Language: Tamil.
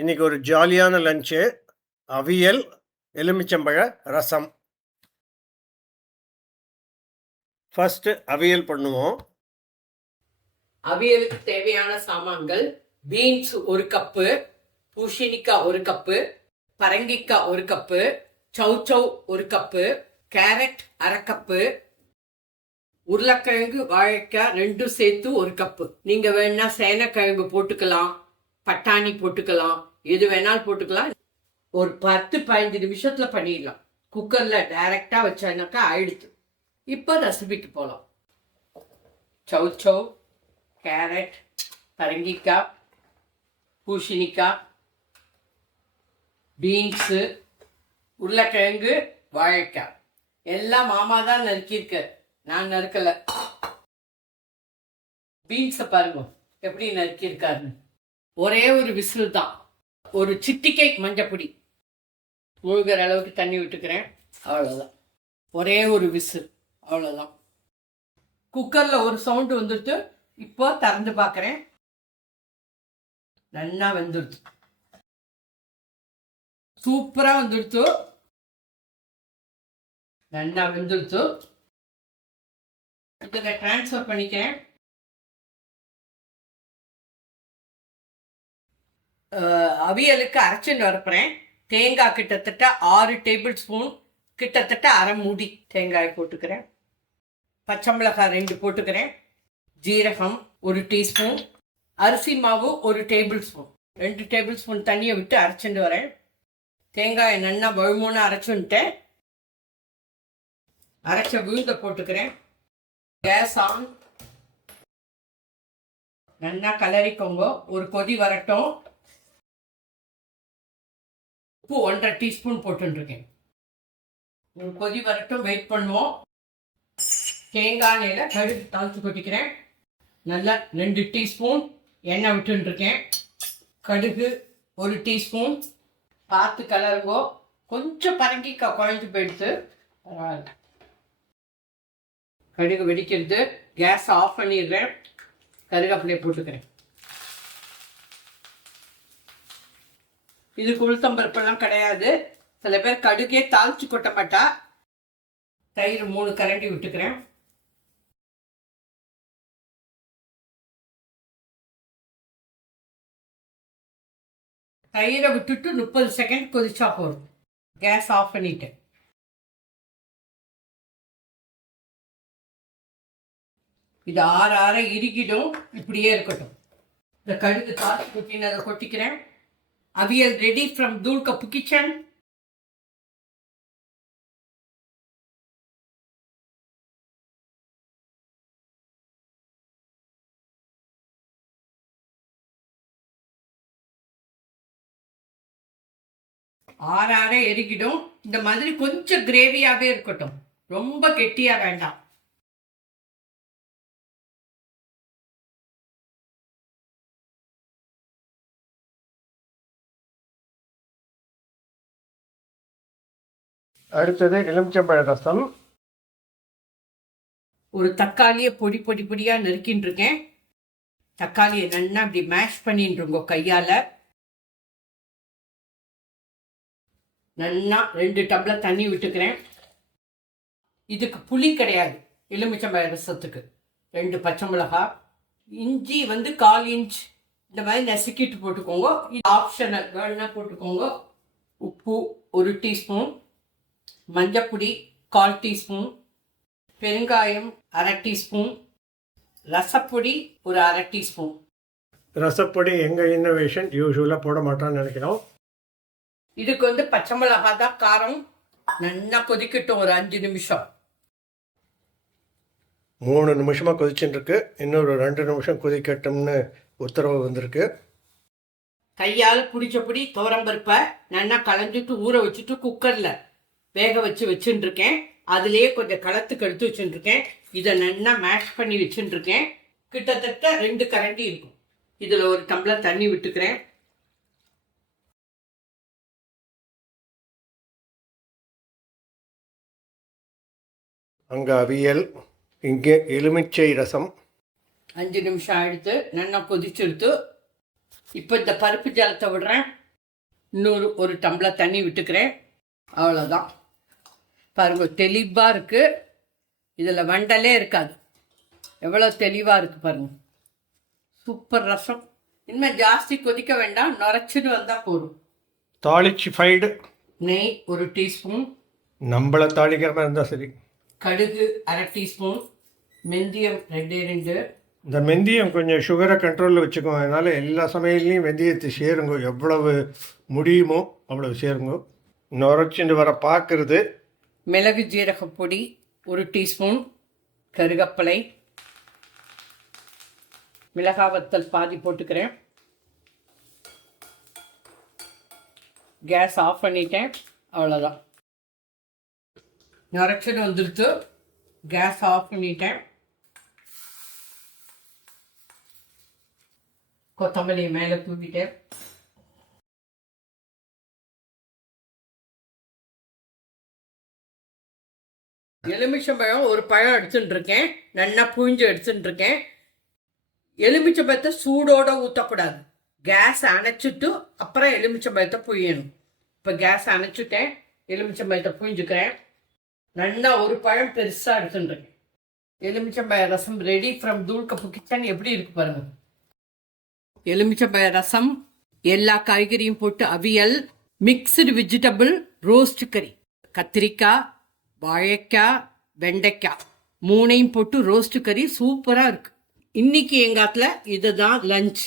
இன்னைக்கு ஒரு ஜாலியான லஞ்சு. அவியல், எலுமிச்சம்பழ ரசம். ஃபர்ஸ்ட் அவியல் பண்ணுவோம். அவியலுக்கு தேவையான சாமான்கள்: பீன்ஸ் 1 கப்பு, பூசணிக்காய் 1 கப்பு, பரங்கிக்காய் 1 cup, chow chow 1 cup, carrot 1/2 cup, உருளைக்கிழங்கு வாழைக்காய் 2 சேர்த்து 1 கப்பு. நீங்க வேணா சேனக்கிழங்கு போட்டுக்கலாம், பட்டாணி போட்டுக்கலாம், எது வேணாலும் போட்டுக்கலாம். ஒரு 10-15 நிமிஷத்துல பண்ணிடலாம். குக்கர்ல டைரக்டா வச்சானாக்கா ஆயிடுச்சு. இப்போ ரெசிபிக்கு போகலாம். சௌச்சௌ, கேரட், பரங்கிக்காய், பூசணிக்காய், பீன்ஸு, உருளைக்கிழங்கு, வாழைக்காய் எல்லாம் மாமா தான் நறுக்கியிருக்க, நான் நறுக்கலை. பீன்ஸை பாருங்க எப்படி நறுக்கியிருக்காருன்னு. ஒரே ஒரு விசில் தான். ஒரு சிட்டிகை மஞ்சப்பொடி, முழுகிற அளவுக்கு தண்ணி விட்டுக்கிறேன், அவ்வளோதான். ஒரே ஒரு விசில், அவ்வளோதான். குக்கரில் ஒரு சவுண்டு வந்துடுத்து. இப்போ திறந்து பார்க்குறேன், நல்லா வெந்துடுது, சூப்பராக வந்துடுத்து, நல்லா வெந்துடுத்து. இதில் ட்ரான்ஸ்ஃபர் பண்ணிக்கிறேன். அவியலுக்கு அரைச்சின்னு வரப்புறேன். தேங்காய் கிட்டத்தட்ட 6 டேபிள் ஸ்பூன், கிட்டத்தட்ட 1/2 மூடி தேங்காய் போட்டுக்கிறேன். பச்சை மிளகாய் 2 போட்டுக்கிறேன். ஜீரகம் 1 டீஸ்பூன். அரிசி மாவு 1 டேபிள் ஸ்பூன். 2 டேபிள் ஸ்பூன் தண்ணியை விட்டு அரைச்சிட்டு வரேன். தேங்காயை நல்லா வழுமூணு அரைச்சுன்ட்டேன். அரைச்ச விழுந்த போட்டுக்கிறேன். Gas on. நல்லா கலரிக்கோங்க. ஒரு கொதி வரட்டும். உப்பு 1/2 டீஸ்பூன் போட்டுருக்கேன். ஒரு கொதி வரட்டும், வெயிட் பண்ணுவோம். தேங்காய் எண்ணெயில் கடுகு தாளித்து கொட்டிக்கிறேன். நல்லா 2 டீஸ்பூன் எண்ணெய் விட்டுருக்கேன். கடுகு 1 டீஸ்பூன். பார்த்து கலருங்கோ. கொஞ்சம் பரங்கிக்காய் குழஞ்சி போயிடுத்து, பரவாயில்ல. கடுகு வெடிக்கிறது. கேஸ் ஆஃப் பண்ணிடுறேன். கருவேப்பிலையை போட்டுக்கிறேன். இதுக்கு உளுத்தம்பருப்பெல்லாம் கிடையாது. சில பேர் கடுகே தாளிச்சு கொட்ட மாட்டா. தயிர் 3 கரண்டி விட்டுக்கிறேன். தயிரை விட்டுட்டு 30 செகண்ட் கொதிச்சா போதும். கேஸ் ஆஃப் பண்ணிட்டேன். இது ஆற இறுகிடும். இப்படியே இருக்கட்டும். இந்த கடுகு தாளிச்சு கொட்டின்னு அதை கொட்டிக்கிறேன். அவியல் ரெடி ஃப்ரம் தூள் கப்பு கிச்சன். ஆற எரிக்கிடும். இந்த மாதிரி கொஞ்சம் கிரேவியாவே இருக்கட்டும், ரொம்ப கெட்டியா வேண்டாம். அடுத்தது எலுமிச்சம்பழ ரசம். ஒரு தக்காளியை பொடி பொடி பொடியா நறுக்கின்னு இருக்கேன். தக்காளியை நல்லா அப்படி மேஷ் பண்ணிட்டுருங்க கையால. நல்லா 2 டம்ளர் தண்ணி விட்டுக்கிறேன். இதுக்கு புளி கிடையாது. எலுமிச்சம்பழ ரசத்துக்கு 2 பச்சை மிளகாய், இஞ்சி 1/4 இன்ச் இந்த மாதிரி நசுக்கிட்டு போட்டுக்கோங்க. இது ஆப்ஷனல், வேணுன்னா போட்டுக்கோங்க. உப்பு 1 டீஸ்பூன், மஞ்சப்பொடி 1/4 டீஸ்பூன், பெருங்காயம் 1/2 டீஸ்பூன், ரசப்பொடி ஒரு 1/2 டீஸ்பூன். ரசப்பொடி எங்கள் இன்னோவேஷன், யூஸ்வலாக போட மாட்டான்னு நினைக்கிறோம். இதுக்கு பச்சை மிளகா தான் காரம். நல்லா கொதிக்கட்டும் ஒரு 5 நிமிஷம். 3 நிமிஷமாக கொதிச்சுட்டு இருக்கு. இன்னொரு 2 நிமிஷம் கொதிக்கட்டும்னு உத்தரவு வந்திருக்கு. கையால் பிடிச்சபடி துவரம்பருப்பை நல்லா களைஞ்சிட்டு ஊற வச்சுட்டு குக்கரில் வேக வச்சுட்டு இருக்கேன். அதுலேயே கொஞ்சம் களத்துக்கு எடுத்து வச்சுட்டு இருக்கேன். இதை நல்லா மேஷ் பண்ணி வச்சுட்டு இருக்கேன். கிட்டத்தட்ட 2 கரண்டி இருக்கும். இதில் ஒரு டம்ளர் தண்ணி விட்டுக்கிறேன். அங்கே அவியல், இங்கே எலுமிச்சை ரசம். 5 நிமிஷம் ஆயிடுத்து, நல்லா கொதிச்செடுத்து. இப்போ இந்த பருப்பு ஜலத்தை விடுறேன். ஒரு டம்ளர் தண்ணி விட்டுக்கிறேன். அவ்வளோதான். பாருங்க, தெளிவாக இருக்குது. இதில் வண்டலே இருக்காது. எவ்வளோ தெளிவாக இருக்குது பாருங்கள். சூப்பர் ரசம். இனிமேல் ஜாஸ்தி கொதிக்க வேண்டாம், நுரைச்சிட்டு வந்தால் போதும். தாளிச்சு ஃபைடு நெய் 1 டீஸ்பூன், நம்மளை தாளிக்காமல் இருந்தால் சரி. கடுகு 1/2 டீஸ்பூன், வெந்தயம் 2. இந்த வெந்தயம் கொஞ்சம் சுகரை கண்ட்ரோலில் வச்சுக்கோ. அதனால் எல்லா சமையல்லையும் வெந்தயத்தை சேருங்க. எவ்வளவு முடியுமோ அவ்வளவு சேருங்க. நுரைச்சிட்டு வர பார்க்குறது. மிளகு ஜீரக பொடி 1 டீஸ்பூன், கருகப்பலை, மிளகாய் வத்தல் பாதி போட்டுக்கிறேன். கேஸ் ஆஃப் பண்ணிட்டேன். அவ்வளோதான். நுரைச்சிட்டு வந்துடுத்து. கேஸ் ஆஃப் பண்ணிட்டேன். கொத்தமல்லி மேலே தூவிட்டேன். எலுமிச்சம்பழம் ஒரு பழம் எடுத்துட்டு இருக்கேன். நல்லா புழிஞ்சு எடுத்துட்டு இருக்கேன். எலுமிச்சம்பழத்தை சூடோட ஊற்றக்கூடாது. கேஸ் அணைச்சிட்டு அப்புறம் எலுமிச்சம்பழத்தை புழியணும். இப்போ கேஸ் அணைச்சிட்டேன். எலுமிச்சம்பழத்தை புழிஞ்சுக்கிறேன். நல்லா ஒரு பழம் பெருசாக எடுத்துட்டு இருக்கேன். எலுமிச்சம்பழ ரசம் ரெடி ஃப்ரம் தூள்கப்பு கிச்சன். எப்படி இருக்கு பாருங்க. எலுமிச்சம்பழ ரசம், எல்லா காய்கறியும் போட்டு அவியல், மிக்ஸ்டு வெஜிடபிள் ரோஸ்ட் கறி, கத்திரிக்காய், வாழைக்காய், வெண்டைக்காய் 3ஐயும் போட்டு ரோஸ்ட் கறி சூப்பராக இருக்கு. இன்னைக்கு எங்கள் ஆத்துல இதுதான் லஞ்ச்.